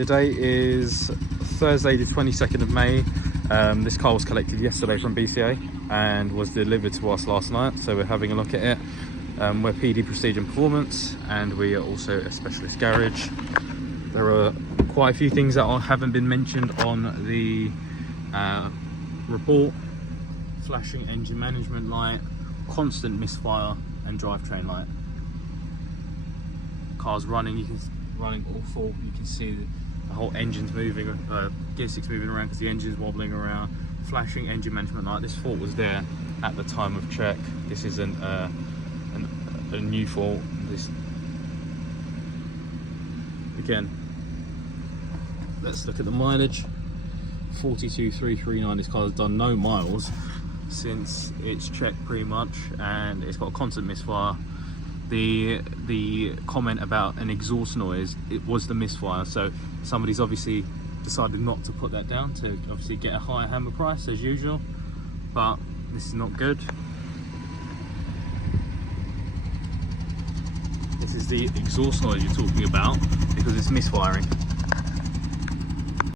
The date is Thursday the 22nd of May. This car was collected yesterday from BCA and was delivered to us last night, so we're having a look at it. We're PD Prestige and Performance, and we are also a specialist garage. There are quite a few things that haven't been mentioned on the report. Flashing engine management light, constant misfire, and drivetrain light. Car's running, running all full. You can see the whole engine's moving, gear stick's moving around because the engine's wobbling around. Flashing engine management light. This fault was there at the time of check. This isn't a new fault. This again. Let's look at the mileage. 42,339. This car has done no miles since it's checked pretty much, and it's got a constant misfire. The comment about an exhaust noise, it was the misfire, so somebody's obviously decided not to put that down to obviously get a higher hammer price as usual, but this is not good. This is the exhaust noise you're talking about because it's misfiring.